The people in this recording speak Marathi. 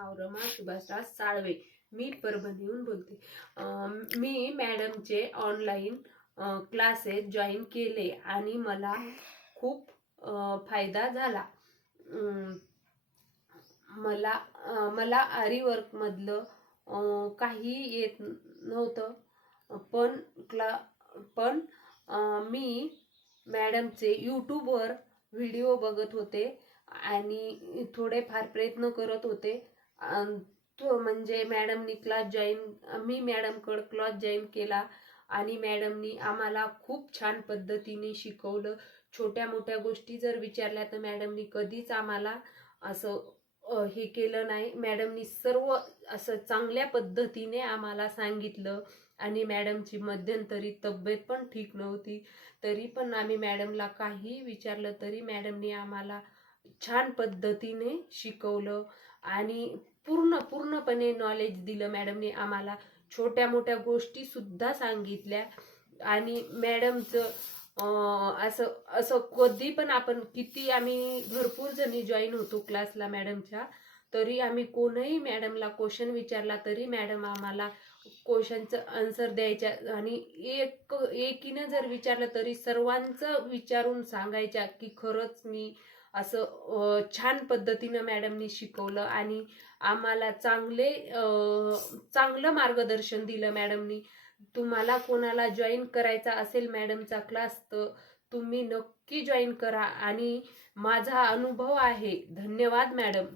नाव रमा सुभाषराज साळवे. मी परभणीहून बोलते. मी मॅडमचे ऑनलाईन क्लासेस जॉईन केले आणि मला खूप फायदा झाला. मला आरी वर्क मधलं काही येत नव्हतं, पण मी मॅडमचे यूट्यूबवर व्हिडिओ बघत होते आणि थोडेफार प्रयत्न करत होते. म्हणजे मी मॅडमकडे क्लास जॉईन केला आणि मॅडमनी आम्हाला खूप छान पद्धतीने शिकवलं. छोट्या मोठ्या गोष्टी जर विचारल्या तर मॅडमनी कधीच आम्हाला असं हे केलं नाही. मॅडमनी सर्व असं चांगल्या पद्धतीने आम्हाला सांगितलं. आणि मॅडमची मध्यंतरी तब्येत पण ठीक नव्हती, तरी पण आम्ही मॅडमला काही विचारलं तरी मॅडमनी आम्हाला छान पद्धतीने शिकवलं आणि पूर्णपणे नॉलेज दिलं. मॅडमने आम्हाला छोट्या मोठ्या गोष्टी सुद्धा सांगितल्या. आणि मॅडमचं असं कधी पण आम्ही भरपूर जणी जॉईन होतो क्लासला मॅडमच्या, तरी आम्ही कोणही मॅडमला क्वेश्चन विचारला तरी मॅडम आम्हाला क्वेश्चनचं आन्सर द्यायच्या आणि एकीनं जर विचारलं तरी सर्वांचं विचारून सांगायच्या की खरंच मी असं छान पद्धतीनं मॅडमनी शिकवलं आणि आम्हाला चांगलं मार्गदर्शन दिलं मॅडमनी. तुम्हाला कोणाला जॉईन करायचा असेल मॅडमचा क्लास तर तुम्ही नक्की जॉईन करा आणि माझा अनुभव आहे. धन्यवाद मॅडम.